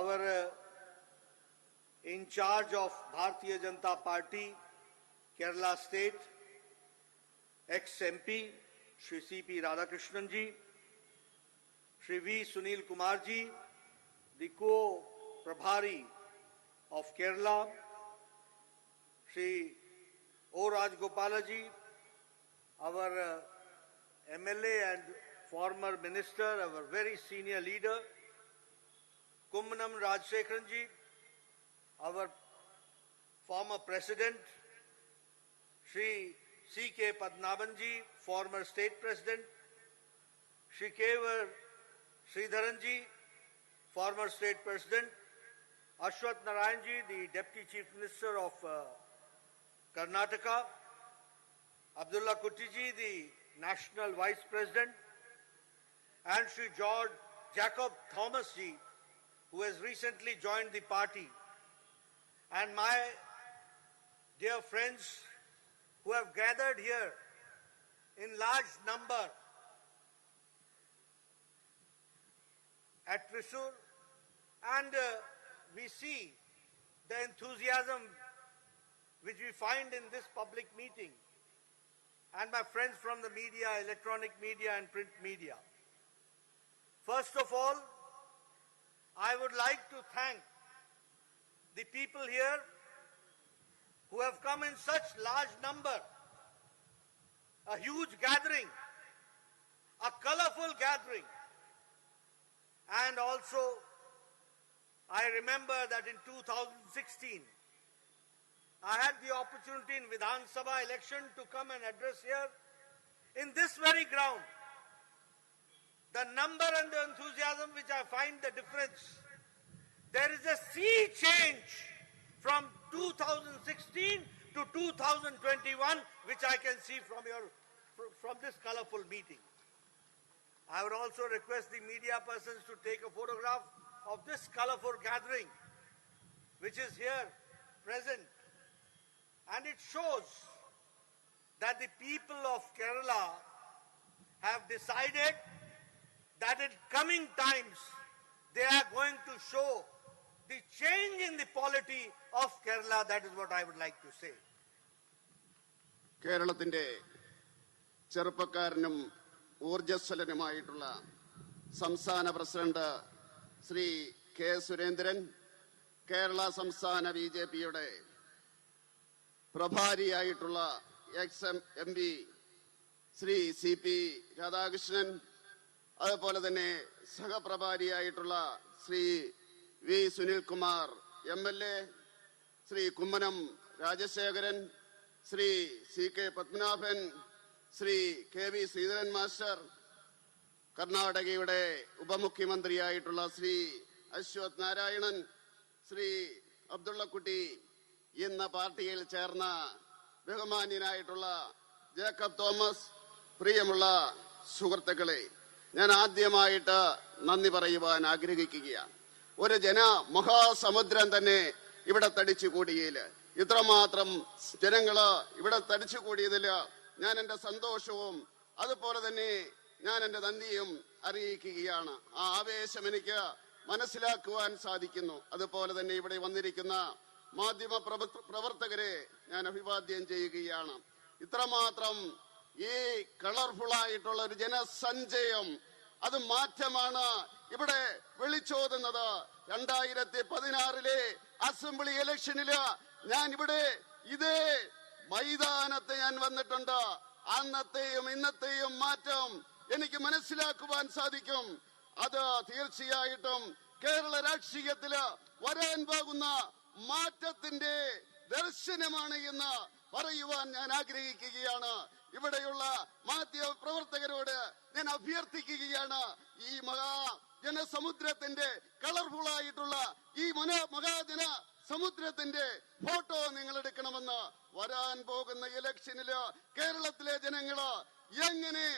our in charge of Bharatiya Janata Party, Kerala State, ex-MP, Shri C.P. Radhakrishnan ji, Shri V. Sunil Kumar ji, the co-Prabhari of Kerala, Shri O. Rajgopala ji, our MLA and former minister, our very senior leader, Kummanam Rajshekharan ji, our former president, Shri C.K. Padmanabhan ji, former state president, Shri K.V. Sridharan ji, former state president, Ashwath Narayan ji, the deputy chief minister of Karnataka, Abdullah Kutty ji, the national vice president, and Shri George Jacob Thomas ji, who has recently joined the party, and my dear friends who have gathered here in large number at Thrissur, and we see the enthusiasm which we find in this public meeting, and my friends from the media, electronic media and print media. First of all, I would like to thank the people here who have come in such large number, a huge gathering, a colorful gathering. And also, I remember that in 2016, I had the opportunity in Vidhan Sabha election to come and address here in this very ground. The number and the enthusiasm which I find the difference. There is a sea change from 2016 to 2021, which I can see from this colorful meeting. I would also request the media persons to take a photograph of this colorful gathering, which is here present. And it shows that the people of Kerala have decided that in coming times they are going to show the change in the polity of Kerala. That is what I would like to say. കേരളത്തിന്റെ ചെറുപ്പക്കാരനും ഊർജ്ജസ്വലനുമായിട്ടുള്ള സംസ്ഥാന president Shri K Surendran, Kerala സംസ്ഥാന ബിജെപിയുടെ പ്രഭാരിയായിട്ടുള്ള ex MP Shri C P. Radhakrishnan, അതുപോലെ തന്നെ സഹപ്രഭാരിയായിട്ടുള്ള Shri V. Sunilkumar MLA, Shri Kummanam Rajasekharan, Shri C.K. Padmanabhan, Shri K.V. Sreedharan master, കർണാടകയുടെ ഉപമുഖ്യമന്ത്രിയായിട്ടുള്ള ശ്രീ അശ്വത് നാരായണൻ, ശ്രീ അബ്ദുള്ള കുട്ടി, ഇന്ന് പാർട്ടിയിൽ ചേർന്ന ബഹുമാന്യനായിട്ടുള്ള ജേക്കബ് തോമസ്, പ്രിയമുള്ള സുഹൃത്തുക്കളെ, ഞാൻ ആദ്യമായിട്ട് നന്ദി പറയുവാൻ ആഗ്രഹിക്കുകയാണ്. ഒരു ജനമഹാസമുദ്രം തന്നെ ഇവിടെ തടിച്ചുകൂടിയില്, ഇത്രമാത്രം ജനങ്ങള് ഇവിടെ തടിച്ചുകൂടിയതില് ഞാൻ എൻ്റെ സന്തോഷവും അതുപോലെ തന്നെ ഞാൻ എൻ്റെ നന്ദിയും അറിയിക്കുകയാണ്. ആ ആവേശം എനിക്ക് മനസ്സിലാക്കുവാൻ സാധിക്കുന്നു. അതുപോലെ തന്നെ ഇവിടെ വന്നിരിക്കുന്ന മാധ്യമ പ്രവർത്തകരെ ഞാൻ അഭിവാദ്യം ചെയ്യുകയാണ്. ഇത്രമാത്രം ഈ കളർഫുള്ളായിട്ടുള്ള ഒരു ജനസഞ്ചയം, അത് മാറ്റമാണ് ഇവിടെ വിളിച്ചോതുന്നത്. 2016 അസംബ്ലി ഇലക്ഷനില് ഞാൻ ഇവിടെ ഇതേ മൈതാനത്ത് ഞാൻ വന്നിട്ടുണ്ട്. അന്നത്തെയും ഇന്നത്തെയും മാറ്റം എനിക്ക് മനസ്സിലാക്കുവാൻ സാധിക്കും. അത് തീർച്ചയായിട്ടും കേരള രാഷ്ട്രീയത്തില് വരാൻ പോകുന്ന മാറ്റത്തിന്റെ ദർശനമാണ് എന്ന് പറയുവാൻ ഞാൻ ആഗ്രഹിക്കുകയാണ്. ഇവിടെയുള്ള മാധ്യമ പ്രവർത്തകരോട് ഞാൻ അഭ്യർത്ഥിക്കുകയാണ്, ഈ ജനസമുദ്രത്തിന്റെ കളർഫുള്ളായിട്ടുള്ള ഈ മഹാജന സമുദ്രത്തിന്റെ ഫോട്ടോ നിങ്ങൾ എടുക്കണമെന്ന്. വരാൻ പോകുന്ന ഇലക്ഷനില് കേരളത്തിലെ ജനങ്ങള് എങ്ങനെ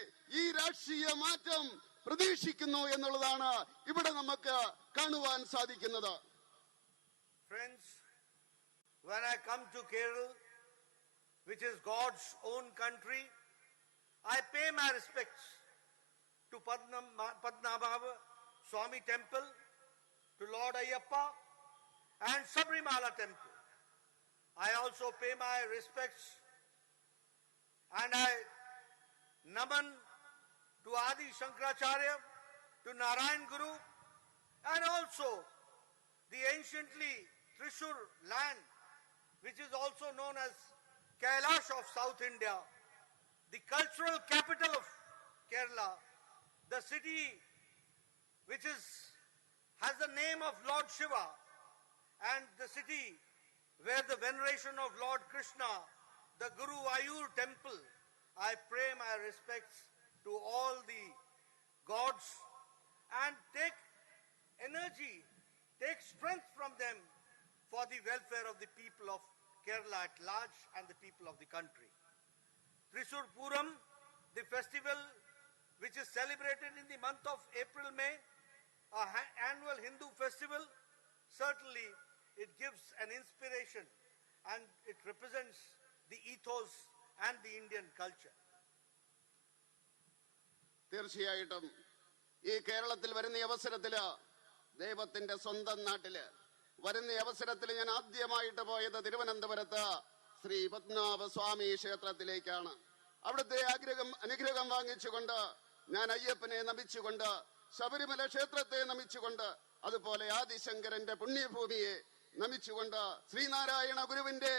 ഈ രാഷ്ട്രീയ മാറ്റം പ്രതീക്ഷിക്കുന്നു എന്നുള്ളതാണ് ഇവിടെ നമുക്ക് കാണുവാൻ സാധിക്കുന്നത്. Friends, when I come to Kerala, which is God's own country, I pay my respects to Padmanabha Swami Temple, to Lord Ayyappa and Sabrimala temple. I also pay my respects and I naman to Adi Shankaracharya, to Narayan Guru, and also the anciently Thrissur land, which is also known as Kailash of South India, the cultural capital of Kerala, the city which has the name of Lord Shiva, and the city where the veneration of Lord Krishna, the Guru Ayur temple. I pay my respects to all the gods and take energy, take strength from them for the welfare of the people of Kerala at large and the people of the country. Thrissur Puram, the festival which is celebrated in the month of April-May, an annual Hindu festival, certainly it gives an inspiration and it represents the ethos and the Indian culture. തീർച്ചയായിട്ടും ഈ കേരളത്തിൽ വരുന്ന അവസരത്തില് ദൈവത്തിന്റെ സ്വന്തം നാട്ടില് വരുന്ന അവസരത്തിൽ ഞാൻ ആദ്യമായിട്ട് പോയത് തിരുവനന്തപുരത്ത് ശ്രീ പത്മനാഭസ്വാമി ക്ഷേത്രത്തിലേക്കാണ്. അവിടുത്തെ അനുഗ്രഹം വാങ്ങിച്ചുകൊണ്ട് ഞാൻ അയ്യപ്പനെ നമിച്ചുകൊണ്ട് ശബരിമല ക്ഷേത്രത്തെ നമിച്ചുകൊണ്ട് അതുപോലെ ആദിശങ്കരന്റെ പുണ്യഭൂമിയെ നമിച്ചുകൊണ്ട് ശ്രീനാരായണ ഗുരുവിന്റെ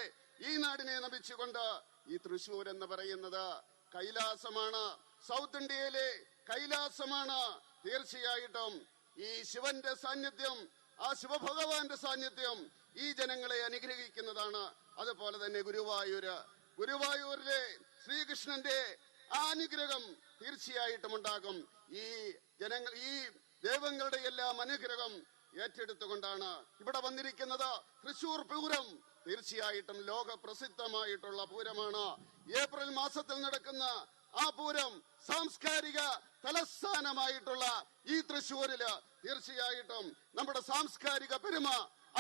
ഈ നാടിനെ നമിച്ചുകൊണ്ട് ഈ തൃശ്ശൂർ എന്ന് പറയുന്നത് കൈലാസമാണ്, സൗത്ത് ഇന്ത്യയിലെ കൈലാസമാണ്. തീർച്ചയായിട്ടും ഈ ശിവന്റെ സാന്നിധ്യം, ആ ശിവഭഗവാന്റെ സാന്നിധ്യം ഈ ജനങ്ങളെ അനുഗ്രഹിക്കുന്നതാണ്. അതുപോലെ തന്നെ ഗുരുവായൂരിലെ ശ്രീകൃഷ്ണന്റെ ആ അനുഗ്രഹം തീർച്ചയായിട്ടും ഉണ്ടാകും. ഈ ദൈവങ്ങളുടെ എല്ലാം അനുഗ്രഹം ഏറ്റെടുത്തുകൊണ്ടാണ് ഇവിടെ വന്നിരിക്കുന്നത്. തൃശ്ശൂർ പൂരം തീർച്ചയായിട്ടും ലോക പ്രസിദ്ധമായിട്ടുള്ള പൂരമാണ്. ഏപ്രിൽ മാസത്തിൽ നടക്കുന്ന ആ പൂരം സാംസ്കാരിക തലസ്ഥാനമായിട്ടുള്ള ഈ തൃശ്ശൂരില് തീർച്ചയായിട്ടും നമ്മുടെ സാംസ്കാരിക പെരുമ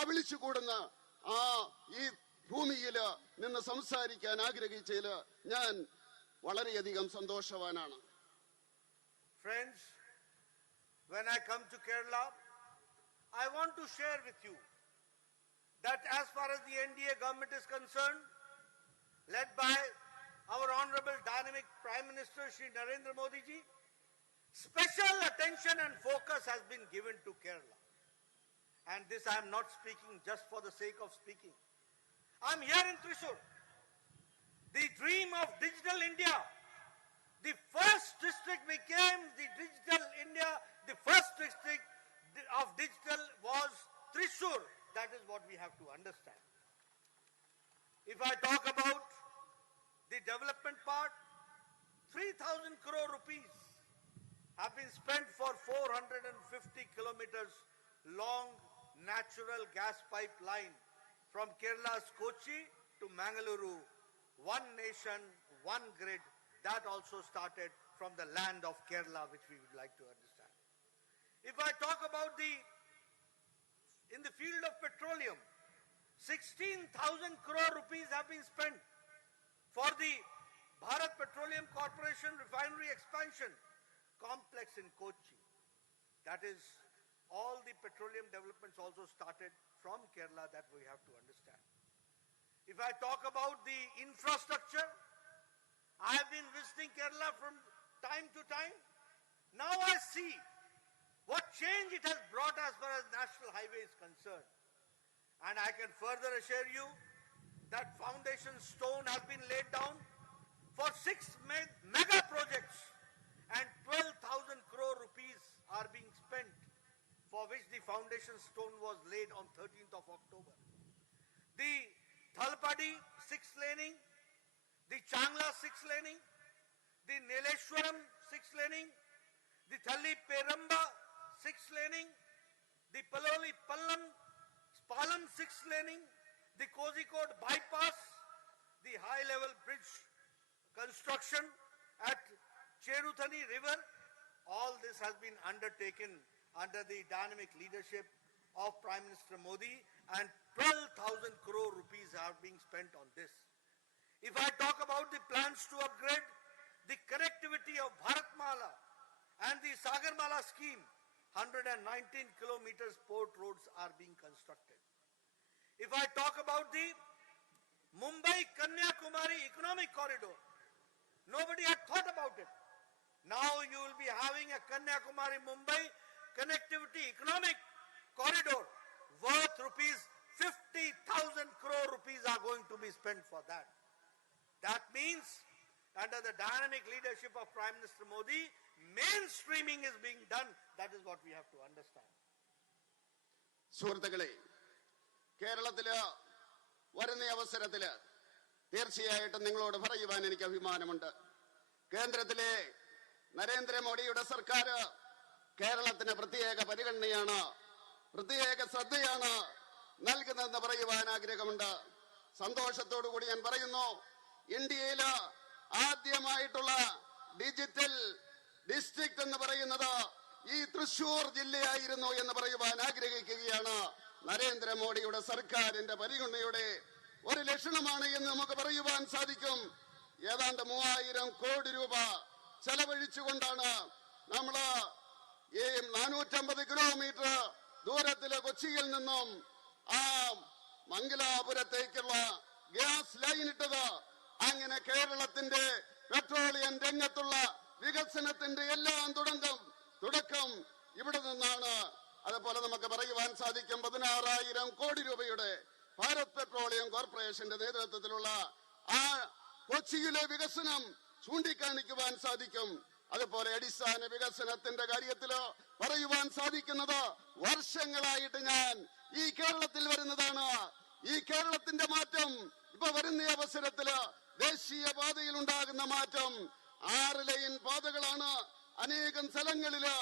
വിളിച്ചുകൂടുന്ന ഈ ഭൂമിയില് നിന്ന് സംസാരിക്കാൻ ആഗ്രഹിച്ചതില് ഞാൻ വളരെയധികം സന്തോഷവാനാണ്. Friends, when I come to Kerala, I want to share with you that as far as the NDA government is concerned, led by our Honorable Dynamic Prime Minister Shri Narendra Modi ji, special attention and focus has been given to Kerala. And this I am not speaking just for the sake of speaking. I am here in Thrissur, the dream of digital India. The first district became the digital India. The first district of digital was Thrissur. That is what we have to understand. If I talk about the development part, 3,000 crore rupees have been spent for 450 kilometers long natural gas pipeline from Kerala's Kochi to Mangaluru. One nation, one grid. That also started from the land of Kerala, which we would like to understand. If I talk about in the field of petroleum, 16,000 crore rupees have been spent for the Bharat Petroleum Corporation refinery expansion complex in Kochi. That is, all the petroleum developments also started from Kerala, that we have to understand. If I talk about the infrastructure, I have been visiting Kerala from time to time. Now I see what change it has brought as far as national highway is concerned. And I can further assure you that foundation stone has been laid down for 6 mega projects and 12,000 crore rupees are being spent, for which the foundation stone was laid on 13th of October. The Thalpadi 6-laning, the Changla 6-laning, the Nileshwaram 6-laning, the Thalli Peramba 6-laning, the Paloli Palam 6-laning, the Kozhikode bypass, the high-level bridge construction at Cheruthani River. All this has been undertaken under the dynamic leadership of Prime Minister Modi, and 12,000 crore rupees are being spent on this. If I talk about the plans to upgrade the connectivity of Bharatmala and the Sagarmala scheme, 119 kilometers port roads are being constructed. If I talk about the Mumbai-Kanyakumari economic corridor, nobody had thought about it. Now you will be having a Kanyakumari-Mumbai connectivity economic corridor worth rupees 50,000 crore rupees are going to be spent for that. That means under the dynamic leadership of Prime Minister Modi, mainstreaming is being done. That is what we have to understand. സുഹൃത്തുക്കളെ, കേരളത്തില് വരുന്ന അവസരത്തില് തീർച്ചയായിട്ടും നിങ്ങളോട് പറയുവാൻ എനിക്ക് അഭിമാനമുണ്ട്. കേന്ദ്രത്തിലെ നരേന്ദ്രമോദിയുടെ സർക്കാർ കേരളത്തിന് പ്രത്യേക പരിഗണനയാണ്, പ്രത്യേക ശ്രദ്ധയാണ് നൽകുന്നതെന്ന് പറയുവാൻ ആഗ്രഹമുണ്ട്. സന്തോഷത്തോടു കൂടി ഞാൻ പറയുന്നു, ഇന്ത്യയില് ആദ്യമായിട്ടുള്ള ഡിജിറ്റൽ ഡിസ്ട്രിക്ട് എന്ന് പറയുന്നത് ഈ തൃശൂർ ജില്ലയായിരുന്നു എന്ന് പറയുവാൻ ആഗ്രഹിക്കുകയാണ്. നരേന്ദ്രമോദിയുടെ സർക്കാരിന്റെ പരിഗണനയുടെ ഒരു ലക്ഷണമാണ് എന്ന് നമുക്ക് പറയുവാൻ സാധിക്കും. ഏതാണ്ട് 3000 കോടി രൂപ ചെലവഴിച്ചുകൊണ്ടാണ് നമ്മള് ഈ 450 കിലോമീറ്റർ ദൂരത്തിലെ കൊച്ചിയിൽ നിന്നും ആ മംഗലാപുരത്തേക്കുള്ള ഗ്യാസ് ലൈൻ ഇട്ടത്. അങ്ങനെ കേരളത്തിന്റെ പെട്രോളിയം രംഗത്തുള്ള വികസനത്തിന്റെ എല്ലാം തുടക്കം ഇവിടെ നിന്നാണ്. അതുപോലെ നമുക്ക് പറയുവാൻ സാധിക്കും 16,000 കോടി രൂപയുടെ ഭാരത് പെട്രോളിയം കോർപ്പറേഷന്റെ നേതൃത്വത്തിലുള്ള ആ കൊച്ചിയിലെ വികസനം ചൂണ്ടിക്കാണിക്കുവാൻ സാധിക്കും. അതുപോലെ അടിസ്ഥാന വികസനത്തിന്റെ കാര്യത്തിലോ പറയുവാൻ സാധിക്കുന്നത്, വർഷങ്ങളായിട്ട് ഞാൻ ഈ കേരളത്തിൽ വരുന്നതാണ്. ഈ കേരളത്തിന്റെ മാറ്റം ഇപ്പൊ വരുന്ന അവസരത്തില് ദേശീയ പാതയിൽ ഉണ്ടാകുന്ന മാറ്റം 6 ലൈൻ പാതകളാണ് അനേകം സ്ഥലങ്ങളില്.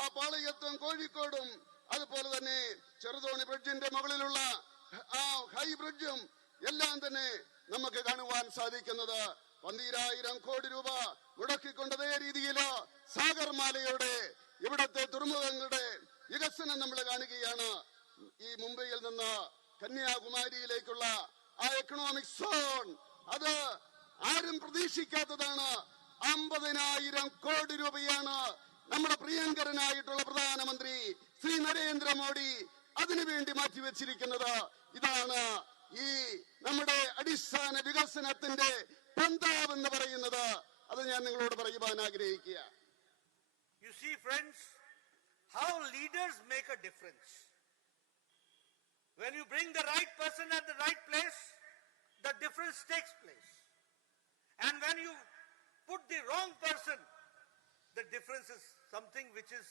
ആ പാളയത്തും കോഴിക്കോടും അതുപോലെ തന്നെ ചെറുതോണി ബ്രിഡ്ജിന്റെ മുകളിലുള്ള ആ ഹൈ ബ്രിഡ്ജും എല്ലാം തന്നെ നമുക്ക് കാണുവാൻ സാധിക്കുന്നത്. 12,000 കോടി രൂപ മുടക്കിക്കൊണ്ടതേ രീതിയില് സാഗർമാലയുടെ ഇവിടത്തെ തുറമുഖങ്ങളുടെ വികസനം നമ്മൾ കാണുകയാണ്. ഈ മുംബൈയിൽ നിന്ന് കന്യാകുമാരിയിലേക്കുള്ള ആ എക്കണോമിക് സോൺ, അത് ആരും പ്രതീക്ഷിക്കാത്തതാണ്. 50,000 കോടി രൂപയാണ് നമ്മുടെ പ്രിയങ്കരനായിട്ടുള്ള പ്രധാനമന്ത്രി ശ്രീ നരേന്ദ്രമോദി അതിനുവേണ്ടി മാറ്റിവെച്ചിരിക്കുന്നത്. ഇതാണ് ഈ നമ്മുടെ അടിസ്ഥാന വികസനത്തിന്റെ പന്താവെന്ന് പറയുന്നത്. അത് ഞാൻ നിങ്ങളോട് പറയുവാൻ ആഗ്രഹിക്കുക. You see, friends, how leaders make a difference. When you bring the right person at the right place, the difference takes place. And when you put the wrong person, the difference is something which is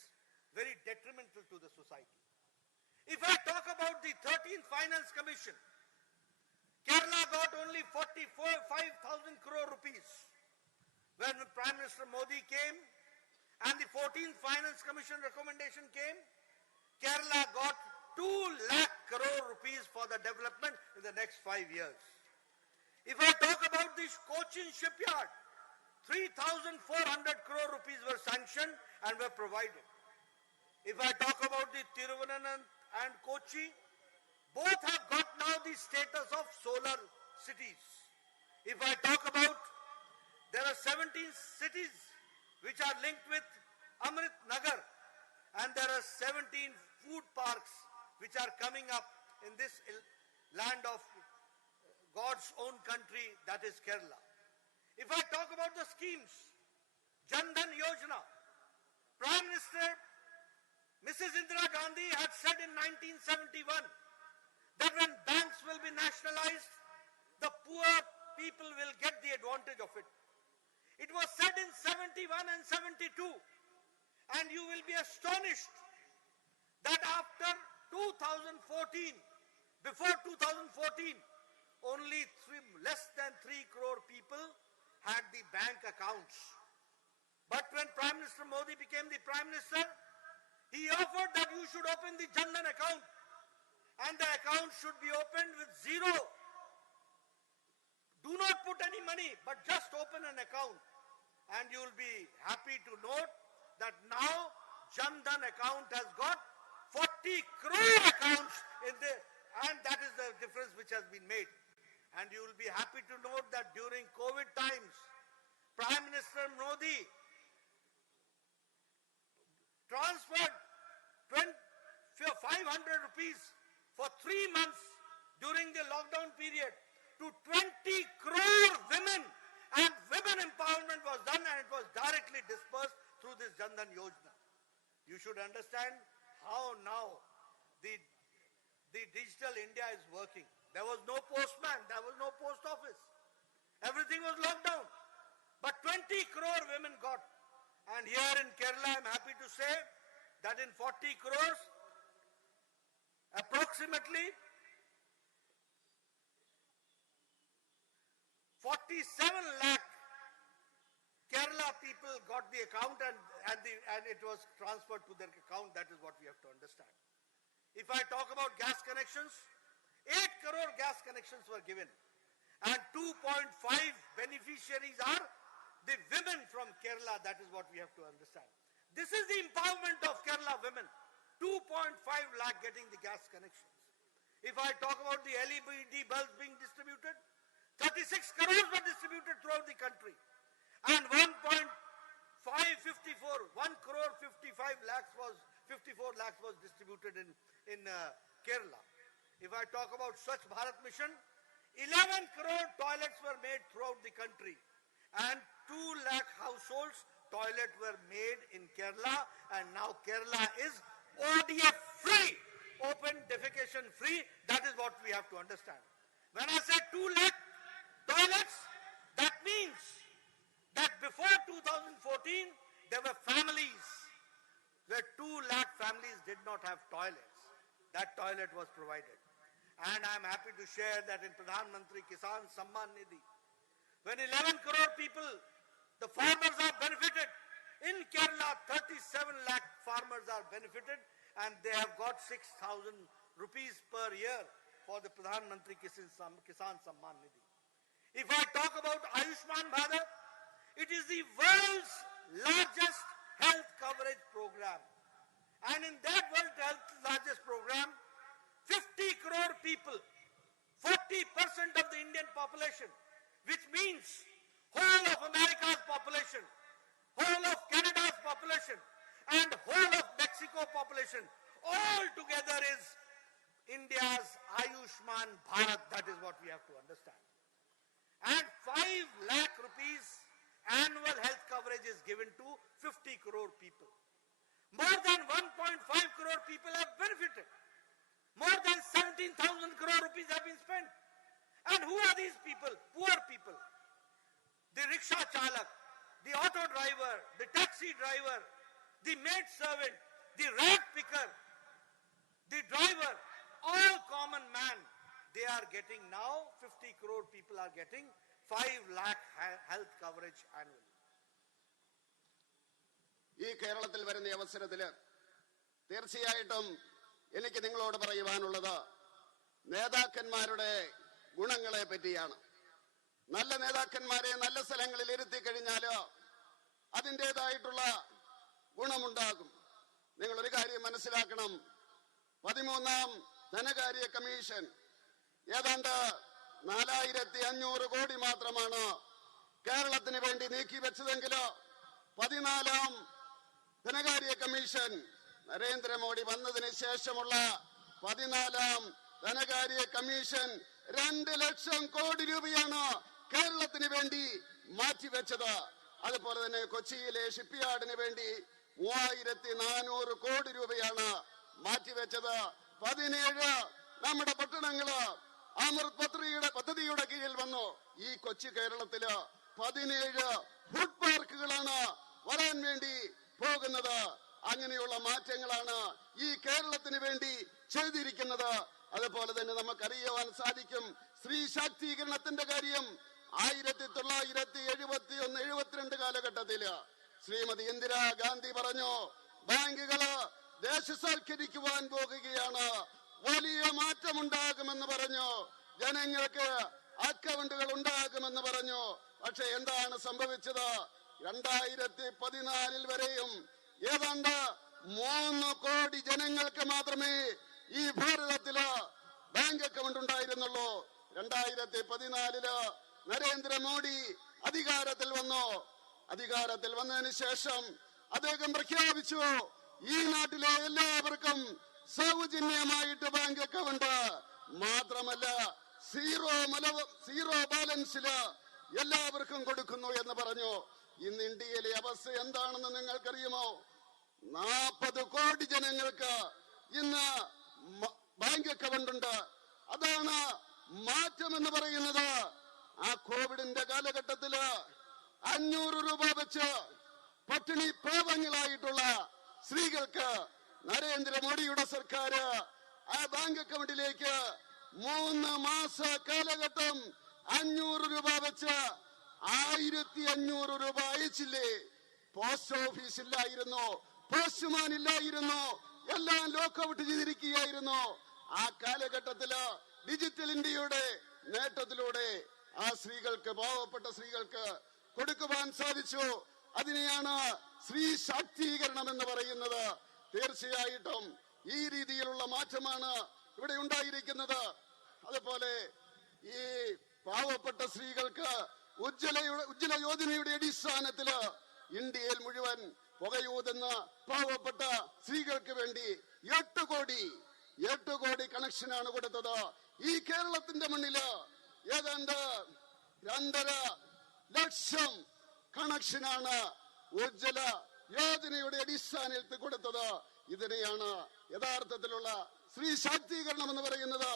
very detrimental to the society. If I talk about the 13th Finance Commission, Kerala got only 45,000 crore rupees. When Prime Minister Modi came and the 14th Finance Commission recommendation came, Kerala got 2 lakh crore rupees for the development in the next 5 years. If I talk about this Cochin shipyard, 3,400 crore rupees were sanctioned and were provided. If I talk about the Thiruvananthapuram and Kochi, both have got now the status of solar cities. If I talk about, there are 17 cities which are linked with Amrit Nagar, and there are 17 food parks which are coming up in this land of God's own country, that is Kerala. If I talk about the schemes, Jan Dhan Yojana, Prime Minister Mrs. Indira Gandhi had said in 1971 that when banks will be nationalized, the poor people will get the advantage of it. It was said in 71 and 72, and you will be astonished that after 2014, before 2014, only less than 3 crore people had the bank accounts. But when Prime Minister Modi became the Prime Minister, he offered that you should open the Jan Dhan account, and the account should be opened with zero. Do not put any money, but just open an account. And you will be happy to note that now Jan Dhan account has got 40 crore accounts in there, and that is the difference which has been made. And you will be happy to note that during COVID times, Prime Minister Modi transferred rupees for 3 months during the lockdown period to 20 crore women, and women empowerment was done, and it was directly dispersed through this Jan Dhan Yojana. You should understand how now the digital India is working. There was no postman, there was no post office. Everything was locked down. But 20 crore women got. And here in Kerala, I'm happy to say that in 40 crores, approximately 47 lakh Kerala people got the account, and it was transferred to their account. That is what we have to understand. If I talk about gas connections, 8 crore gas connections were given, and 2.5 beneficiaries are the women from Kerala. That is what we have to understand. This is the empowerment of Kerala women. 2.5 lakh getting the gas connections. If I talk about the LED bulbs being distributed, 36 crores were distributed throughout the country, and 1 crore 54 lakhs was distributed in Kerala. If I talk about Swachh Bharat Mission, 11 crore toilets were made throughout the country, and 2 lakh households toilet were made in Kerala, and now Kerala is ODF free, open defecation free. That is what we have to understand. When I say 2 lakh toilets, that means that before 2014, there were families where 2 lakh families did not have toilets. That toilet was provided. And I'm happy to share that in Pradhan Mantri Kisan Samman Nidhi, when 11 crore people, the farmers are benefited. In Kerala, 37 lakh farmers are benefited, and they have got 6,000 rupees per year for the Pradhan Mantri Kisan Samman Nidhi. If I talk about Ayushman Bharat, it is the world's largest health coverage program. And in that world's largest program, 50 crore people, 40% of the Indian population, which means whole of America's population, whole of Canada's population, and whole of Mexico population, all together is India's Ayushman Bharat. That is what we have to understand. And 5 lakh rupees annual health coverage is given to 50 crore people. More than 1.5 crore people have benefited. More than 17,000 crore rupees have been spent. And who are these people? Poor people. The rickshaw chalak, the auto driver, the taxi driver, the maid servant, the rag picker, the driver, all common man, they are getting now, 50 crore people are getting 5 lakh health coverage annually. ഈ കേരളത്തിൽ വരുന്ന അവസരത്തിൽ തീർച്ചയായിട്ടും എനിക്ക് നിങ്ങളോട് പറയുവാനുള്ളത് നേതാക്കന്മാരുടെ ഗുണങ്ങളെ പറ്റിയാണ്. നല്ല നേതാക്കന്മാരെ നല്ല സ്ഥലങ്ങളിൽ ഇരുത്തി കഴിഞ്ഞാൽ അതിൻ്റെതായിട്ടുള്ള ഗുണമുണ്ടാകും. നിങ്ങളൊരു കാര്യം മനസ്സിലാക്കണം. 13ാം ധനകാര്യ കമ്മീഷൻ ഏതാണ്ട് 4,500 കോടി മാത്രമാണ് കേരളത്തിന് വേണ്ടി നീക്കിവെച്ചതെങ്കിൽ 14ാം ധനകാര്യ കമ്മീഷൻ നരേന്ദ്രമോദി വന്നതിന് ശേഷമുള്ള 14ാം ധനകാര്യ കമ്മീഷൻ 2 ലക്ഷം കോടി രൂപയാണ് കേരളത്തിന് വേണ്ടി മാറ്റിവെച്ചത്. അതുപോലെ തന്നെ കൊച്ചിയിലെ ഷിപ്പ്യാർഡിന് വേണ്ടി 3,400 കോടി രൂപയാണ് മാറ്റിവെച്ചത്. 17 നമ്മുടെ പട്ടണങ്ങള് അമൃത് പദ്ധതിയുടെ കീഴിൽ വന്നു. ഈ കൊച്ചു കേരളത്തില് 17 ഫുഡ് പാർക്കുകളാണ് വരാൻ വേണ്ടി പോകുന്നത്. അങ്ങനെയുള്ള മാറ്റങ്ങളാണ് ഈ കേരളത്തിന് വേണ്ടി ചെയ്തിരിക്കുന്നത്. അതുപോലെ തന്നെ നമുക്കറിയുവാൻ സാധിക്കും സ്ത്രീ ശാക്തീകരണത്തിന്റെ കാര്യം 1971-72 കാലഘട്ടത്തില് ശ്രീമതി ഇന്ദിരാഗാന്ധി പറഞ്ഞു, ബാങ്കുകള് ദേശസാൽക്കരിക്കുവാൻ പോകുകയാണ്, വലിയ മാറ്റമുണ്ടാകുമെന്ന് പറഞ്ഞു, ജനങ്ങൾക്ക് അക്കൗണ്ടുകൾ ഉണ്ടാകുമെന്ന് പറഞ്ഞു. പക്ഷെ എന്താണ് സംഭവിച്ചത്? 2014 വരെയും ഏതാണ്ട് 3 കോടി ജനങ്ങൾക്ക് മാത്രമേ ഈ ഭാരതത്തില് ബാങ്ക് അക്കൗണ്ട് ഉണ്ടായിരുന്നുള്ളൂ. 2014 നരേന്ദ്രമോദി അധികാരത്തിൽ വന്നു. അധികാരത്തിൽ വന്നതിന് ശേഷം അദ്ദേഹം പ്രഖ്യാപിച്ചു, ഈ നാട്ടിലെ എല്ലാവർക്കും സൗജന്യമായിട്ട് ബാങ്ക് അക്കൗണ്ട് മാത്രമല്ല സീറോ ബാലൻസില് എല്ലാവർക്കും കൊടുക്കുന്നു എന്ന് പറഞ്ഞു. ഇന്ന് ഇന്ത്യയിലെ അവസ്ഥ എന്താണെന്ന് നിങ്ങൾക്കറിയുമോ? 40 കോടി ജനങ്ങൾക്ക് ഇന്ന് ബാങ്ക് അക്കൗണ്ട് ഉണ്ട്. അതാണ് മാറ്റം എന്ന് പറയുന്നത്. ആ കോവിഡിന്റെ കാലഘട്ടത്തില് 500 രൂപ വെച്ച് പട്ടിണി പാവങ്ങളായിട്ടുള്ള സ്ത്രീകൾക്ക് നരേന്ദ്രമോദിയുടെ സർക്കാർ ആ ബാങ്ക് അക്കൗണ്ടിലേക്ക് 3 മാസ കാലഘട്ടം 500 രൂപ വെച്ച് 1500 രൂപ അയച്ചില്ലേ? പോസ്റ്റ് ഓഫീസ് ഇല്ലായിരുന്നു, പോസ്റ്റ്മാൻ ഇല്ലായിരുന്നു, എല്ലാം ലോക്കൗട്ട് ചെയ്തിരിക്കുകയായിരുന്നു. ആ കാലഘട്ടത്തില് ഡിജിറ്റൽ ഇന്ത്യയുടെ നേട്ടത്തിലൂടെ ആ സ്ത്രീകൾക്ക്, പാവപ്പെട്ട സ്ത്രീകൾക്ക് കൊടുക്കുവാൻ സാധിച്ചു. അതിനെയാണ് സ്ത്രീ ശാക്തീകരണം എന്ന് പറയുന്നത്. തീർച്ചയായിട്ടും ഈ രീതിയിലുള്ള മാറ്റമാണ് ഇവിടെ ഉണ്ടായിരിക്കുന്നത്. അതുപോലെ ഈ പാവപ്പെട്ട സ്ത്രീകൾക്ക് ഉജ്ജ്വല യോജനയുടെ അടിസ്ഥാനത്തില് ഇന്ത്യയിൽ മുഴുവൻ പുകയൂതുന്ന പാവപ്പെട്ട സ്ത്രീകൾക്ക് വേണ്ടി 8 കോടി കണക്ഷനാണ് കൊടുത്തത്. ഈ കേരളത്തിന്റെ മണ്ണില് ഏതാണ്ട് 2.5 ലക്ഷം കണക്ഷനാണ് ഉജ്ജ്വല യോജനയുടെ അടിസ്ഥാനത്തിൽ കൊടുത്തത്. ഇതിനെയാണ് യഥാർത്ഥത്തിലുള്ള സ്ത്രീ ശാക്തീകരണം എന്ന് പറയുന്നത്.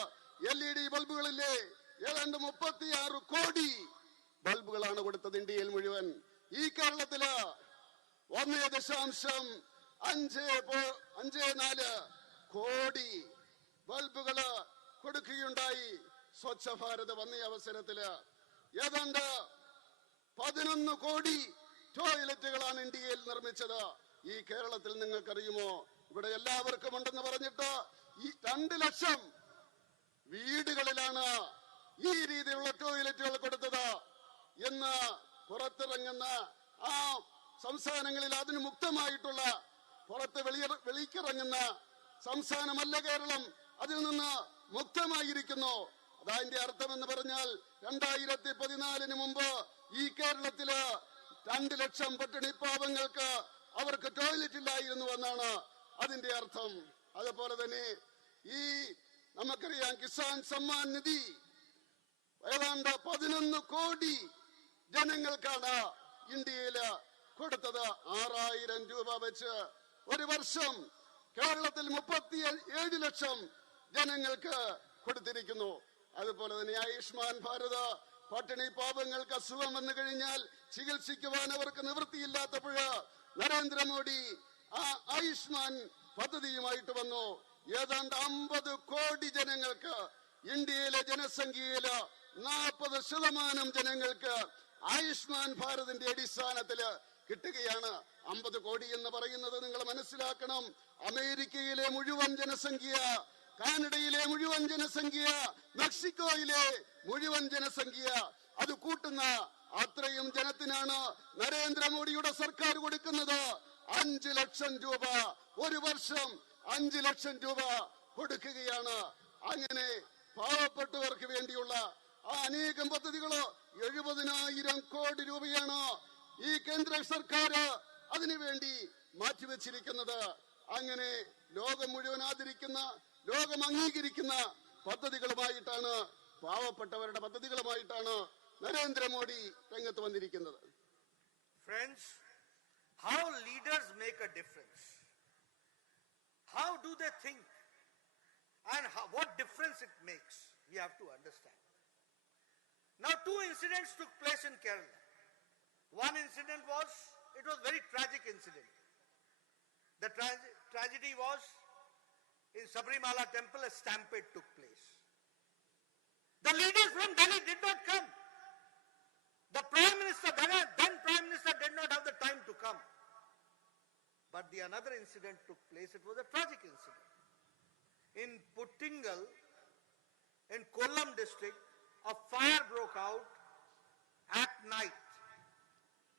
LED ബൾബുകളില്ലേ? ഏതാണ്ട് 36 കോടി ബൾബുകളാണ് കൊടുത്തത് ഇന്ത്യയിൽ മുഴുവൻ. ഈ കേരളത്തില് 1.54 കോടി ബൾബുകള് കൊടുക്കുകയുണ്ടായി. സ്വച്ഛ ഭാരത് വന്ന അവസരത്തില് ഏതാണ്ട് 11 കോടി ടോയ്ലറ്റുകളാണ് ഇന്ത്യയിൽ നിർമ്മിച്ചത്. ഈ കേരളത്തിൽ നിങ്ങൾക്കറിയുമോ? ഇവിടെ എല്ലാവർക്കും ഉണ്ടെന്ന് പറഞ്ഞിട്ട് ഈ 2 ലക്ഷം വീടുകളിലാണ് ഈ രീതിയിലുള്ള ടോയ്ലറ്റുകൾ കൊടുത്തത്. എന്ന് പുറത്തിറങ്ങുന്ന ആ സംസ്ഥാനങ്ങളിൽ അതിന് മുക്തമായിട്ടുള്ള, പുറത്ത് വെളിക്കിറങ്ങുന്ന സംസ്ഥാനമല്ല കേരളം. അതിൽ നിന്ന് മുക്തമായിരിക്കുന്നു. അതിന്റെ അർത്ഥം എന്ന് പറഞ്ഞാൽ 2014 മുമ്പ് ഈ കേരളത്തില് 2 ലക്ഷം പട്ടിണി പാവങ്ങൾക്ക് അവർക്ക് ടോയ്ലറ്റ് ഇല്ലായിരുന്നു എന്നാണ് അതിന്റെ അർത്ഥം. അതുപോലെ തന്നെ ഈ നമുക്കറിയാം കിസാൻ സമ്മാൻ നിധി ഏതാണ്ട് 11 കോടി ജനങ്ങൾക്കാണ് ഇന്ത്യയില് കൊടുത്തത്. 6000 രൂപ വെച്ച് ഒരു വർഷം കേരളത്തിൽ 37 ലക്ഷം ജനങ്ങൾക്ക് കൊടുത്തിരിക്കുന്നു. അതുപോലെ തന്നെ ആയുഷ്മാൻ ഭാരത്, പട്ടിണി പാവങ്ങൾക്ക് അസുഖം വന്നു കഴിഞ്ഞാൽ ചികിത്സിക്കുവാൻ അവർക്ക് നിവൃത്തിയില്ലാത്തപ്പോഴ് നരേന്ദ്രമോദി ആ ആയുഷ്മാൻ പദ്ധതിയുമായിട്ട് വന്നു. ഏതാണ്ട് 50 കോടി ജനങ്ങൾക്ക്, ഇന്ത്യയിലെ ജനസംഖ്യയില് 40% ജനങ്ങൾക്ക് ആയുഷ്മാൻ ഭാരതിന്റെ അടിസ്ഥാനത്തില് കിട്ടുകയാണ്. 50 കോടി എന്ന് പറയുന്നത് നിങ്ങൾ മനസ്സിലാക്കണം. അമേരിക്കയിലെ മുഴുവൻ ജനസംഖ്യ, കാനഡയിലെ മുഴുവൻ ജനസംഖ്യ, മെക്സിക്കോയിലെ മുഴുവൻ ജനസംഖ്യ, അത് കൂട്ടുന്ന അത്രയും ജനത്തിനാണ് നരേന്ദ്രമോദിയുടെ സർക്കാർ കൊടുക്കുന്നത് 5 ലക്ഷം രൂപ. ഒരു വർഷം 5 ലക്ഷം രൂപ കൊടുക്കുകയാണ്. അങ്ങനെ പാവപ്പെട്ടവർക്ക് വേണ്ടിയുള്ള ആ അനേകം പദ്ധതികള് 70,000 കോടി രൂപയാണ് ഈ കേന്ദ്ര സർക്കാർ അതിനുവേണ്ടി മാറ്റിവെച്ചിരിക്കുന്നത്. അങ്ങനെ ലോകം മുഴുവൻ ആദരിക്കുന്ന, ലോകം അംഗീകരിക്കുന്ന പദ്ധതികളുമായിട്ടാണ്, പാവപ്പെട്ടവരുടെ പദ്ധതികളുമായിട്ടാണ് നരേന്ദ്രമോദി രംഗത്ത് വന്നിരിക്കുന്നത്. Friends, how leaders make a difference? How do they think? And what difference it makes? We have to understand. Now, 2 incidents took place in Kerala. One incident was, it was very tragic incident. The tragedy was in Sabrimala temple, a stampede took place. The leaders from Delhi did not come. The Prime Minister, then Prime Minister did not have the time to come. But the another incident took place. It was a tragic incident. In Puttingal, in Kollam district, a fire broke out at night.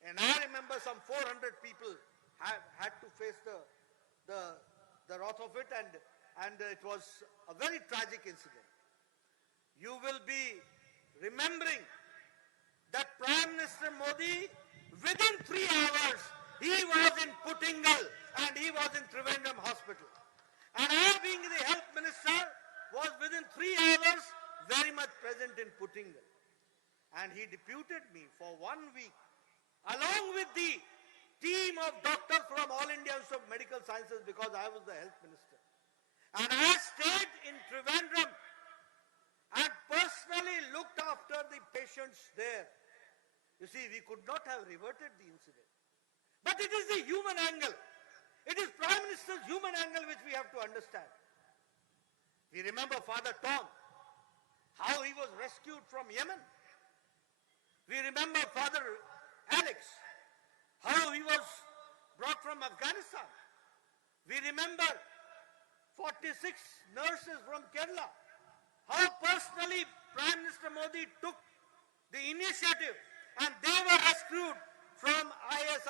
And I remember some 400 people had to face the wrath of it, and it was a very tragic incident. You will be remembering that Prime Minister Modi, within 3 hours, he was in Puttingal and he was in Trivandrum Hospital. And I, being the health minister, was within 3 hours very much present in Puttingal. And he deputed me for 1 week, along with the team of doctors from All India Institute of Medical Sciences, because I was the health minister. And I stayed in Trivandrum and personally looked after the patients there. You see, we could not have reverted the incident. But it is the human angle. It is Prime Minister's human angle which we have to understand. We remember Father Tom, how he was rescued from Yemen. We remember Father Alex, how he was brought from Afghanistan. We remember 46 nurses from Kerala, how personally Prime Minister Modi took the initiative and they were rescued from ISIS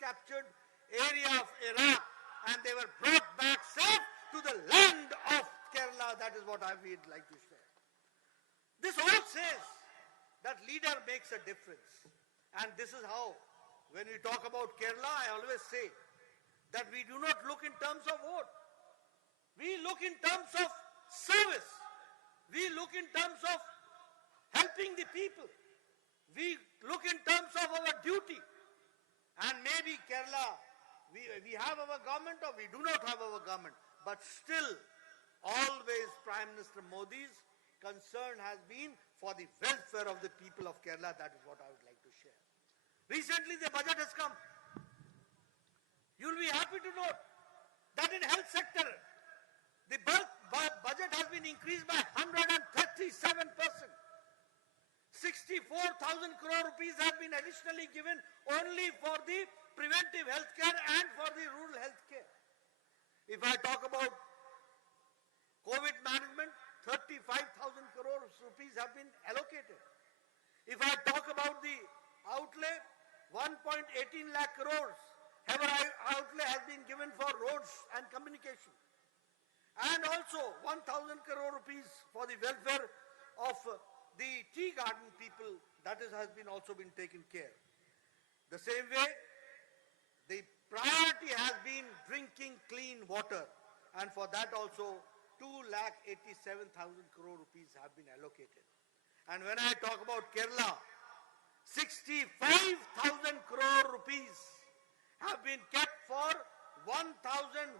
captured area of Iraq, and they were brought back safe to the land of Kerala. That is what I would like to share. This all says that leader makes a difference. And this is how, when we talk about Kerala, I always say that we do not look in terms of vote. We look in terms of service. We look in terms of helping the people. We look in terms of our duty. And maybe Kerala, we have our government or we do not have our government. But still, always Prime Minister Modi's concern has been for the welfare of the people of Kerala. That is what I would like to share. Recently, the budget has come. You will be happy to note that in health sector, the budget has been increased by 137%. 64,000 crore rupees have been additionally given only for the preventive health care and for the rural health care. If I talk about COVID management, 35,000 crore rupees have been allocated. If I talk about the outlay, 1.18 lakh crores outlay has been given for roads and communication. And also 1,000 crore rupees for the welfare of the tea garden people, that has been also been taken care. The same way, the priority has been drinking clean water, and for that also 2,87,000 crore rupees have been allocated. And when I talk about Kerala, 65,000 crore rupees have been kept for 1,100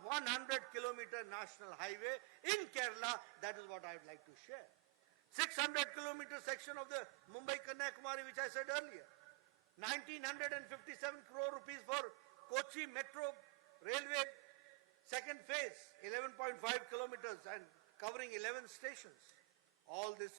kilometer national highway in Kerala. That is what I would like to share. 600 kilometer section of the Mumbai-Kanyakumari, which I said earlier. 1,957 crore rupees for Kochi Metro Railway second phase, 11.5 kilometers and covering 11 stations. All this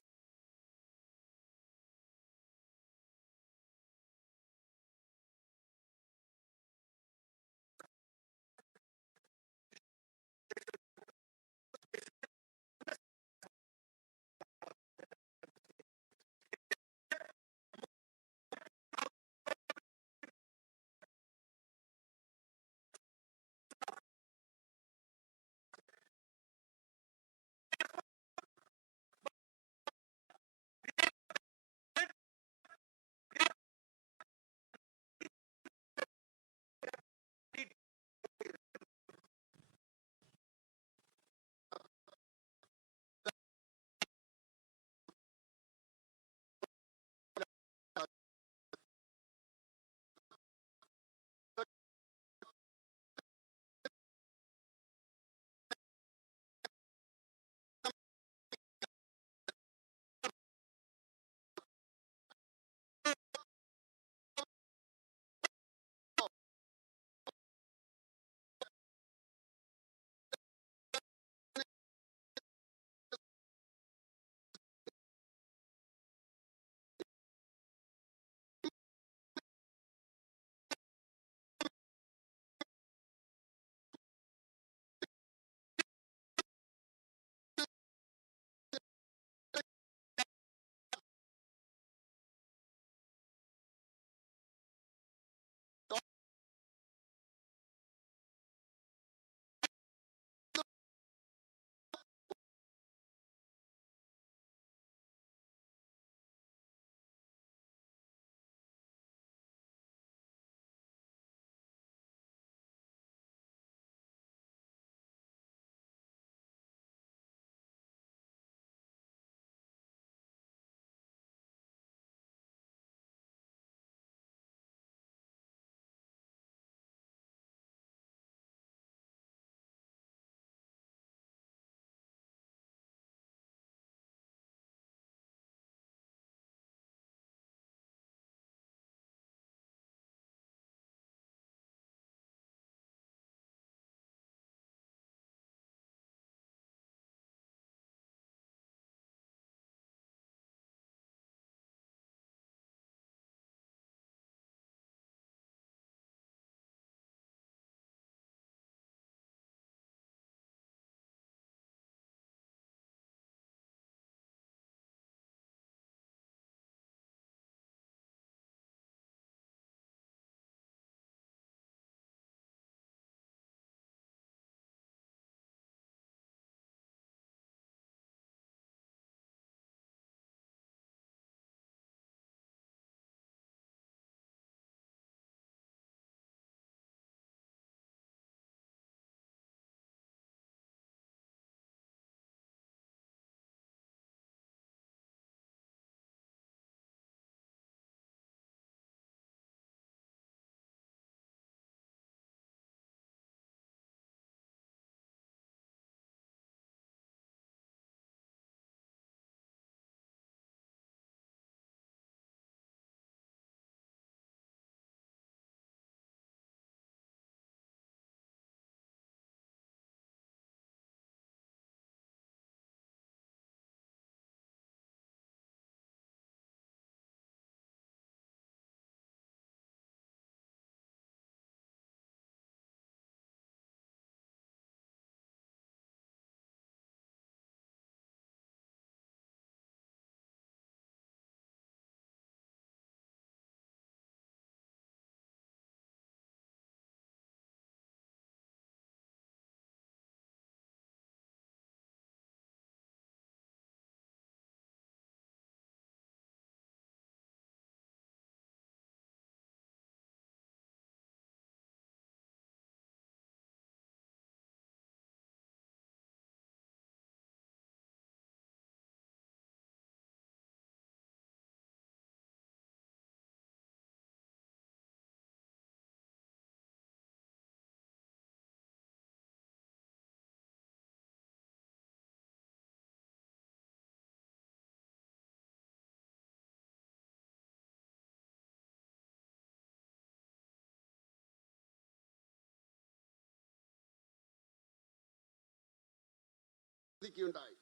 സാധിക്കുകയുണ്ടായി.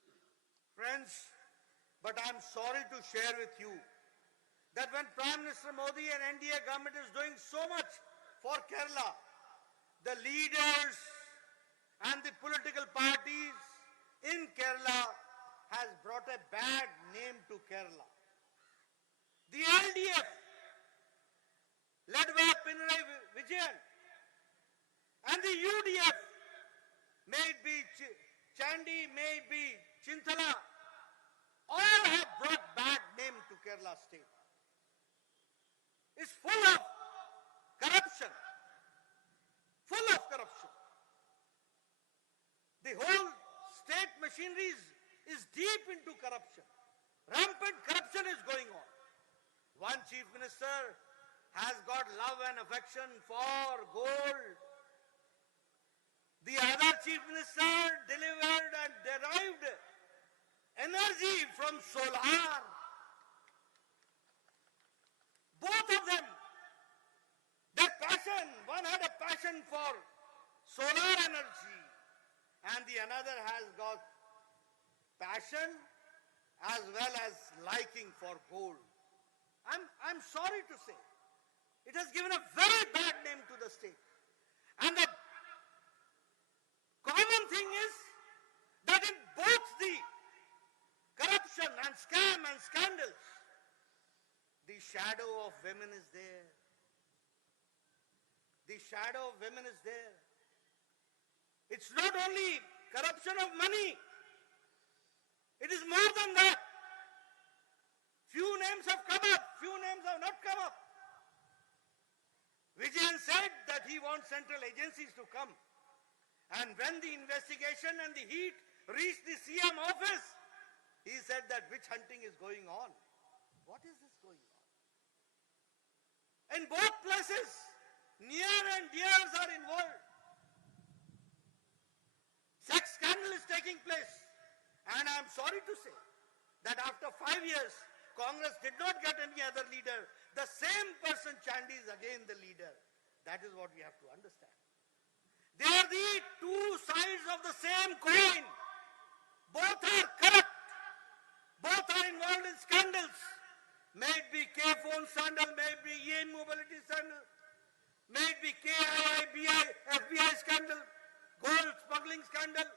Friends, but I'm sorry to share with you that when Prime Minister Modi and NDA government is doing so much for Kerala, the leaders and the political parties in Kerala has brought a bad name to Kerala. The LDF, led by Pinarayi Vijayan, and the UDF, may it be Chandi, may it be Chintala, all have brought bad name to Kerala state. It's full of corruption. Full of corruption. The whole state machinery is deep into corruption. Rampant corruption is going on. One chief minister has got love and affection for gold. The other chief minister delivered and derived energy from solar. Both of them, their passion, one had a passion for solar energy and the another has got passion as well as liking for gold. I'm sorry to say, it has given a very bad name to the state. And the common thing is that in both the corruption and scam and scandals, the shadow of women is there. The shadow of women is there. It's not only corruption of money. It is more than that. Few names have come up, few names have not come up. Vijayan said that he wants central agencies to come. And when the investigation and the heat reached the CM office, he said that witch hunting is going on. What is this going on? In both places, near and dears are involved. Sex scandal is taking place. And I am sorry to say that after 5 years, Congress did not get any other leader. The same person, Chandi, is again the leader. That is what we have to understand. They are the two sides of the same coin. Both are corrupt. Both are involved in scandals. May it be K-phone scandal, may it be e-mobility scandal, may it be KII, FBI scandal, gold smuggling scandal.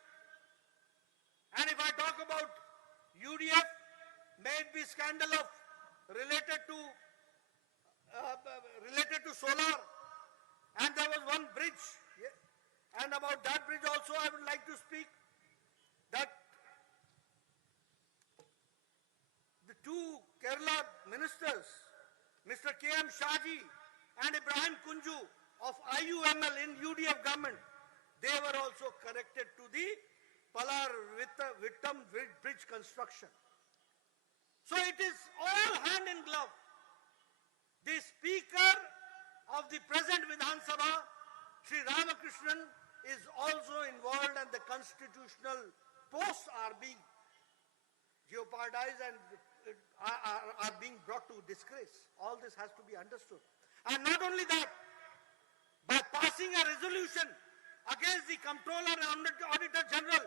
And if I talk about UDF, may it be scandal of related to solar. And there was one bridge. And about that bridge also I would like to speak. That the two Kerala ministers, Mr. K.M. Shaji and Ibrahim Kunju of IUML in UDF government, they were also connected to the Palar Vittam bridge construction. So it is all hand in glove. The Speaker of the present Vidhan Sabha, Sri Ramakrishnan, is also involved and the constitutional posts are being jeopardized and are being brought to disgrace. All this has to be understood. And not only that, by passing a resolution against the Comptroller and Auditor General,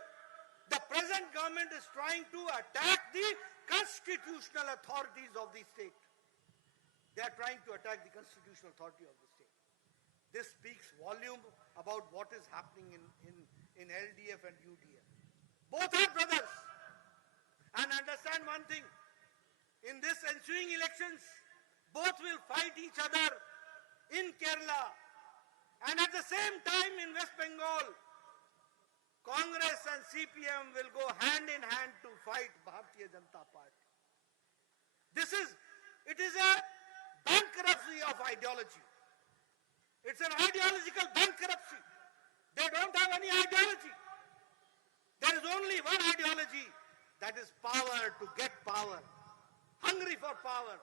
the present government is trying to attack the constitutional authorities of the state. They are trying to attack the constitutional authority of the state. This speaks volume about what is happening in LDF and UDF. Both are brothers. And understand one thing, in this ensuing elections, both will fight each other in Kerala. And at the same time in West Bengal, Congress and CPM will go hand in hand to fight Bharatiya Janata Party. It is a bankruptcy of ideology. It's an ideological bankruptcy. They don't have any ideology. There is only one ideology, that is power, to get power. Hungry for power.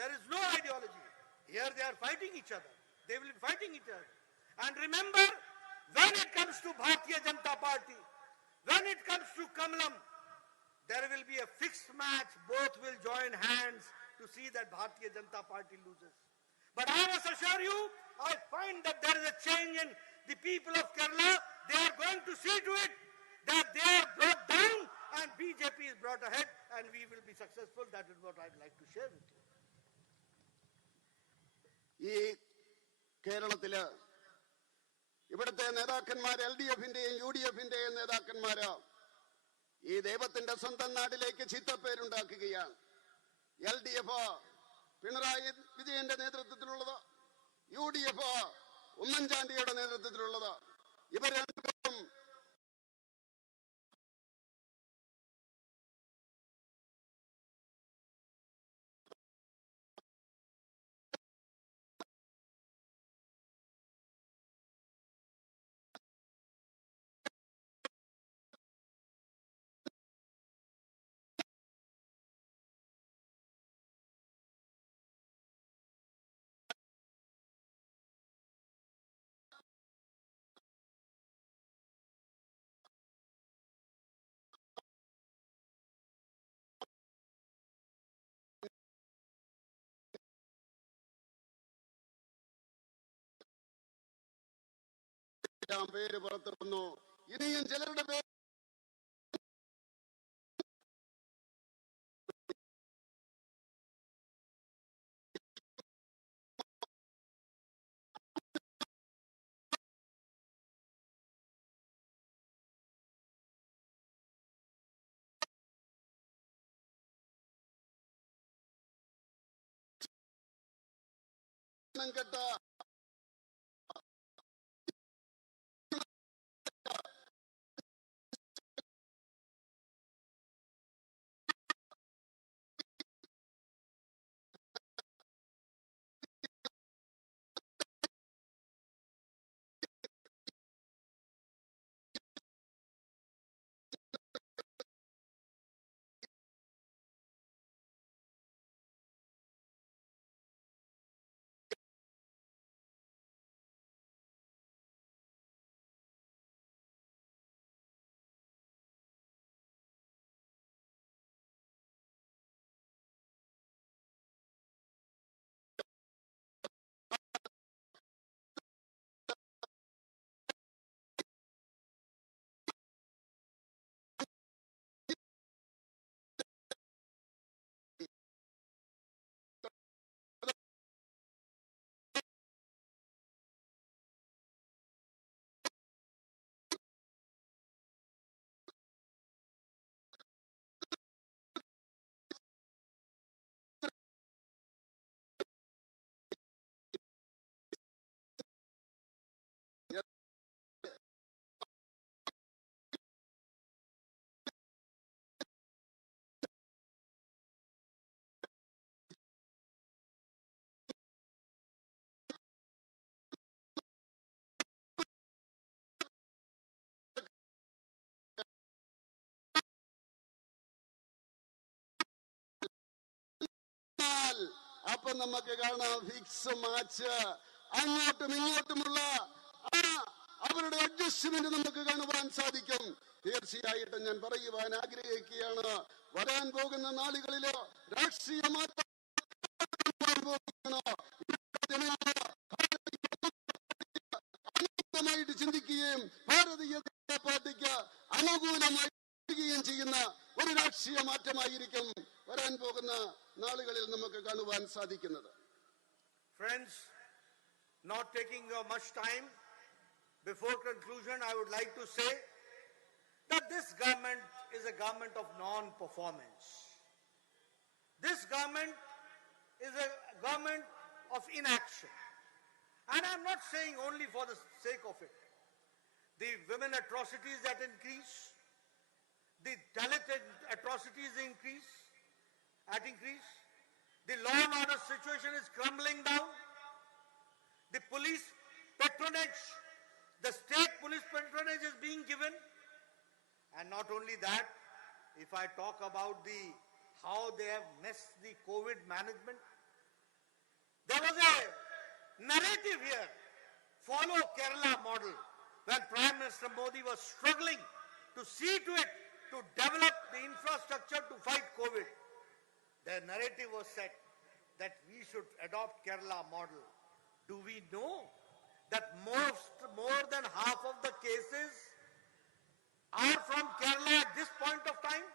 There is no ideology. Here they are fighting each other. They will be fighting each other. And remember, when it comes to Bharatiya Janata Party, when it comes to Kamalam, there will be a fixed match. Both will join hands to see that Bharatiya Janata Party loses. But I must assure you, I find that there is a change in the people of Kerala. They are going to see to it that they are brought down BJP is brought ahead and we will be successful. That is what I'd like to share with you. ഈ കേരളത്തില് ഇവിടുത്തെ നേതാക്കന്മാർ LDF-ന്റെയും UDF-ന്റെയും നേതാക്കന്മാര് ഈ ദൈവത്തിന്റെ സ്വന്തം നാട്ടിലേക്ക് ചീത്തപ്പേരുണ്ടാക്കുകയാണ്. LDF പിണറായി വിജയന്റെ നേതൃത്വത്തിലുള്ളത്, UDF ഉമ്മൻചാണ്ടിയുടെ നേതൃത്വത്തിലുള്ളത്. ഇവർ രണ്ടുപേരും പേര് പുറത്തു വന്നു. ഇനിയും ചിലരുടെ പേര് കേട്ട അപ്പൊ നമുക്ക് കാണാം ഫിക്സ് മാച്ച്, അങ്ങോട്ടും ഇങ്ങോട്ടുമുള്ള അവരുടെ അഡ്ജസ്റ്റ്മെന്റ് നമുക്ക് കാണുവാൻ സാധിക്കും. തീർച്ചയായിട്ടും ഞാൻ പറയുവാൻ ആഗ്രഹിക്കുകയാണ്, വരാൻ പോകുന്ന നാളുകളില് രാഷ്ട്രീയ മാറ്റം ചിന്തിക്കുകയും ഭാരതീയ ജനതാ പാർട്ടിക്ക് അനുകൂലമായി ചെയ്യുന്ന ഒരു രാഷ്ട്രീയ മാറ്റമായിരിക്കും വരാൻ പോകുന്ന നാളുകളിൽ നമുക്ക് കാണുവാൻ സാധിക്കുന്നത്. Friends, not taking much time, before conclusion I would like to say that this government is a government of non-performance. This government is a government of inaction. And I'm not saying only for the sake of it. The women atrocities that increase, the Dalit atrocities increase, the law and order situation is crumbling down, the police patronage, the state police patronage is being given, and not only that, if I talk about how they have messed the COVID management, there was a narrative here, follow Kerala model, when Prime Minister Modi was struggling to see to it, to develop the infrastructure to fight COVID. The narrative was set that we should adopt Kerala model. Do we know that more than half of the cases are from Kerala at this point of time?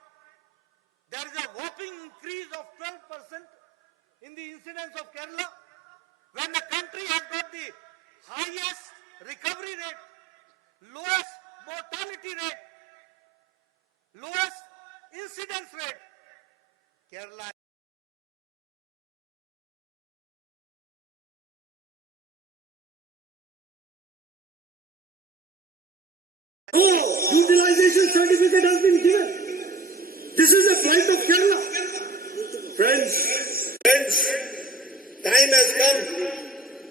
incidence rate, Kerala utilization certificate has been given. This is the plight of Kerala. Friends, time has come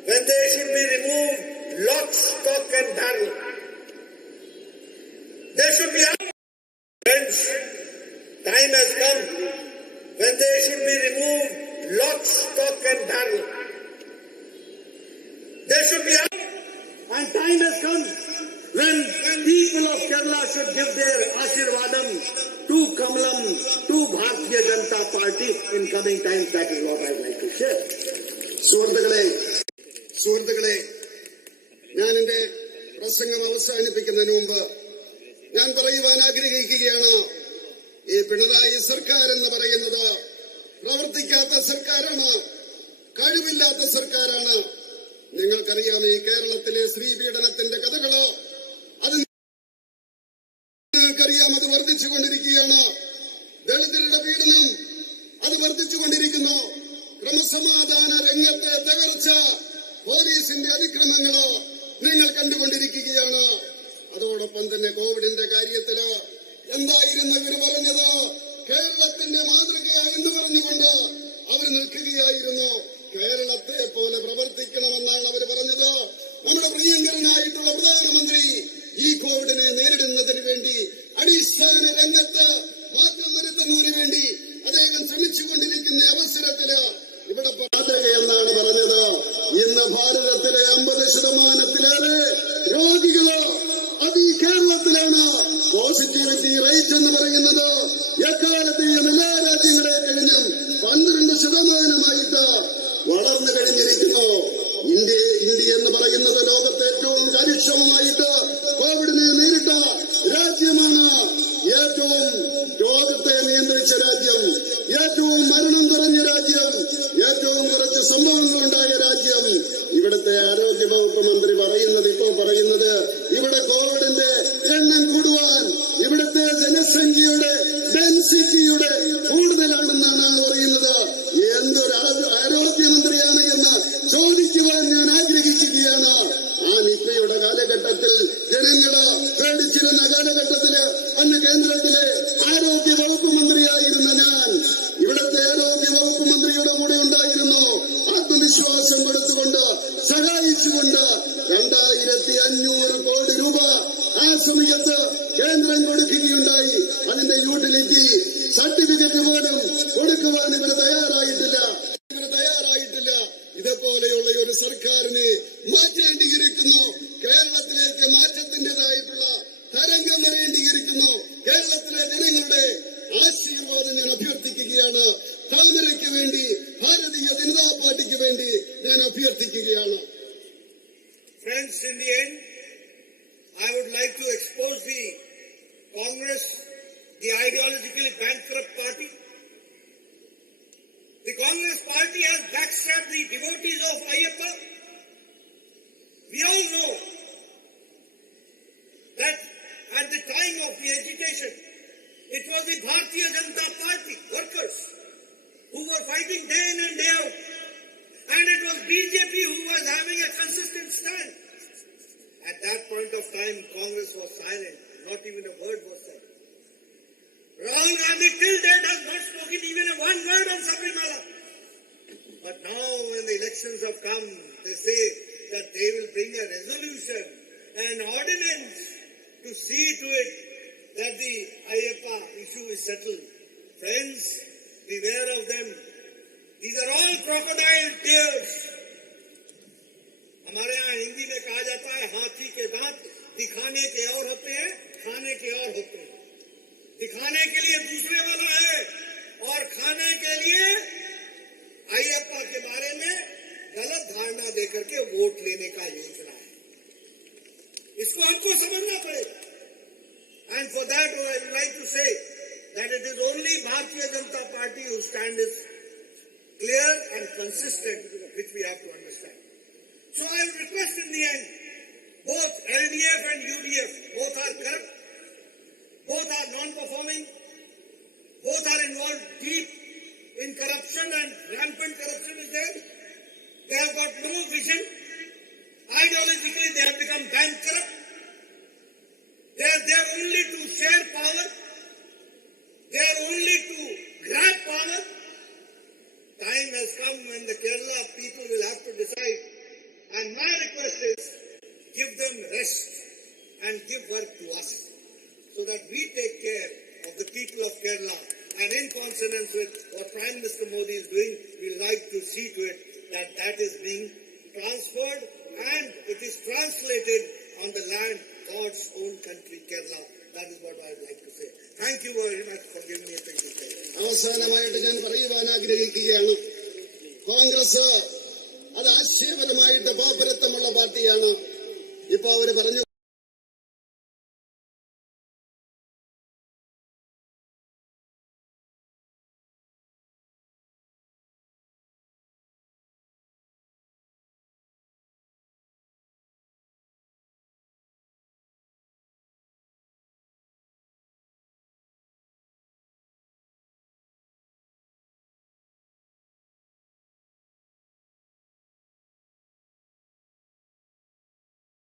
when they should be removed lock, stock and barrel. They should be Friends, time has come when they should be removed lock, stock and barrel. They should be and time has come when people of Kerala should give their Ashirvadam to Kamalam, to Bharatiya Janata Party in coming times. That is what I would like to share. സുഹൃത്തുക്കളെ, ഞാൻ എന്റെ പ്രസംഗം അവസാനിപ്പിക്കുന്നതിന് മുമ്പ് ഞാൻ പറയുവാൻ ആഗ്രഹിക്കുകയാണ്, ഈ പിണറായി സർക്കാർ എന്ന് പറയുന്നത് പ്രവർത്തിക്കാത്ത സർക്കാരാണ്, കഴിവില്ലാത്ത സർക്കാരാണ്. നിങ്ങൾക്കറിയാം, ഈ കേരളത്തിലെ സ്ത്രീ പീഡനത്തിന്റെ കഥകള് അത് നിങ്ങൾക്കറിയാം, അത് വർദ്ധിച്ചുകൊണ്ടിരിക്കുകയാണ്. ദളിതരുടെ പീഡനം അത് വർദ്ധിച്ചുകൊണ്ടിരിക്കുന്നു. ക്രമസമാധാന രംഗത്തെ തകർച്ച, പോലീസിന്റെ അതിക്രമങ്ങള് നിങ്ങൾ കണ്ടുകൊണ്ടിരിക്കുകയാണ്. അതോടൊപ്പം തന്നെ കോവിഡിന്റെ കാര്യത്തില് എന്തായിരുന്നു ഇവർ പറഞ്ഞത്? കേരളത്തിന്റെ മാതൃക എന്ന് പറഞ്ഞുകൊണ്ട് അവർ നിൽക്കുകയായിരുന്നു. കേരളത്തെ പോലെ പ്രവർത്തിക്കണമെന്നാണ് അവർ പറഞ്ഞത്. നമ്മുടെ പ്രിയങ്കരനായിട്ടുള്ള പ്രധാനമന്ത്രി ഈ കോവിഡിനെ നേരിടുന്നതിന് വേണ്ടി അടിസ്ഥാന രംഗത്ത് മാറ്റം വരുത്തുന്നതിന് വേണ്ടി അദ്ദേഹം ശ്രമിച്ചുകൊണ്ടിരിക്കുന്ന അവസരത്തില് ഇവിടെ മാതൃക എന്നാണ് പറഞ്ഞത്. ഇന്ന് ഭാരതത്തിലെ 50% രോഗികള് അത് ഈ കേരളത്തിലാണ്. പോസിറ്റിവിറ്റി റേറ്റ് എന്ന് പറയുന്നത് എക്കാലത്തെയും എല്ലാ രാജ്യങ്ങളെ കഴിഞ്ഞും 12% വളർന്നു കഴിഞ്ഞിരിക്കുന്നു. ഇന്ത്യ എന്ന് പറയുന്നത് ലോകത്തെ ഏറ്റവും കാര്യക്ഷമമായിട്ട് കോവിഡിനെ നേരിട്ട രാജ്യമാണ്. ഏറ്റവും രോഗത്തെ നിയന്ത്രിച്ച രാജ്യം, ഏറ്റവും മരണം കുറഞ്ഞ രാജ്യം, ഏറ്റവും കുറച്ച് സംഭവങ്ങളുണ്ടായ രാജ്യം. ഇവിടുത്തെ ആരോഗ്യവകുപ്പ് മന്ത്രി പറയുന്നത് ഇവിടെ കോവിഡിന്റെ എണ്ണം കൂടുവാൻ ഇവിടുത്തെ ജനസംഖ്യയുടെ ഡെൻസിറ്റിയുടെ കൂടുതലാണെന്നാണ് പറയുന്നത്. എന്തൊരു ആരോഗ്യമന്ത്രിയാണ് എന്ന് ചോദിക്കുവാൻ ഞാൻ ആഗ്രഹിക്കുകയാണ്. ആ നിപ്പയുടെ കാലഘട്ടത്തിൽ ജനങ്ങള് പേടിച്ചിരുന്ന കാലഘട്ടത്തില് അന്ന് കേന്ദ്രത്തിലെ ആരോഗ്യ വകുപ്പ് മന്ത്രിയായിരുന്ന ഞാൻ ഇവിടുത്തെ ആരോഗ്യ വകുപ്പ് മന്ത്രിയുടെ കൂടെ ഉണ്ടായിരുന്നു. ആത്മവിശ്വാസം കൊടുത്തുകൊണ്ട് സഹായിച്ചുകൊണ്ട് 2500 കോടി രൂപ ആ സമയത്ത് കേന്ദ്രം കൊടുക്കുകയുണ്ടായി. അതിന്റെ യൂട്ടിലിറ്റി സർട്ടിഫിക്കറ്റ് പോലും കൊടുക്കുവാൻ ഇവര് തയ്യാറായിട്ടില്ല. ഇതേപോലെയുള്ള ഒരു സർക്കാരിനെ മാറ്റേണ്ടിയിരിക്കുന്നു. കേരളത്തിലേക്ക് മാറ്റത്തിന്റേതായിട്ടുള്ള തരംഗം വരേണ്ടിയിരിക്കുന്നു. കേരളത്തിലെ ജനങ്ങളുടെ ആശീർവാദം ഞാൻ അഭ്യർത്ഥിക്കുകയാണ്. താമരയ്ക്ക് വേണ്ടി, ഭാരതീയ ജനതാ പാർട്ടിക്ക് വേണ്ടി ഞാൻ അഭ്യർത്ഥിക്കുകയാണ്. Friends, in the end, I would like to expose the Congress, the ideologically bankrupt party. The Congress party has backstabbed the devotees of Ayyappa. We all know that at the time of the agitation, it was the Bharatiya Janata Party workers who were fighting day in and day out. And it was BJP who was having a consistent stand. At that point of time, Congress was silent. Not even a word was said. Rahul Gandhi till date has not spoken even one word on Sabrimala. But now when the elections have come, they say that they will bring a resolution, an ordinance to see to it that the Ayyappa issue is settled. Friends, beware of them. These are all crocodile tears. हमारे यहाँ हिंदी में कहा जाता है, हाथी के दांत दिखाने के और होते हैं, खाने के और होते हैं. दिखाने के लिए दूसरे वाला है और खाने के लिए अय्यप्पा के बारे में गलत धारणा देकर के वोट लेने का योजना है. इसको हमको समझना पड़ेगा. And for that I would like to say that it is only Bharatiya Janata Party whose stand is clear and consistent, which we have to understand. So I would request in the end, both LDF and UDF, both are corrupt, both are non-performing, Both are involved deep in corruption, and rampant corruption is there. They have got no vision. Ideologically, they have become bankrupt. They are there only to share power. They are only to grab power. Time has come when the Kerala people will have to decide. And my request is, give them rest and give work to us, so that we take care of the people of Kerala. And in consonance with what Prime Minister Modi is doing, we like to see to it that that is being transferred and it is translated on the land, God's own country, Kerala. That is what I would like to say. Thank you very much for giving me a chance. അവസാനമായിട്ട് ഞാൻ പറയുവാൻ ആഗ്രഹിക്കുകയാണ്, കോൺഗ്രസ് അത് ആശയപരമായിട്ട് പാപ്പരത്വമുള്ള പാർട്ടിയാണ്. ഇപ്പൊ അവര് പറഞ്ഞു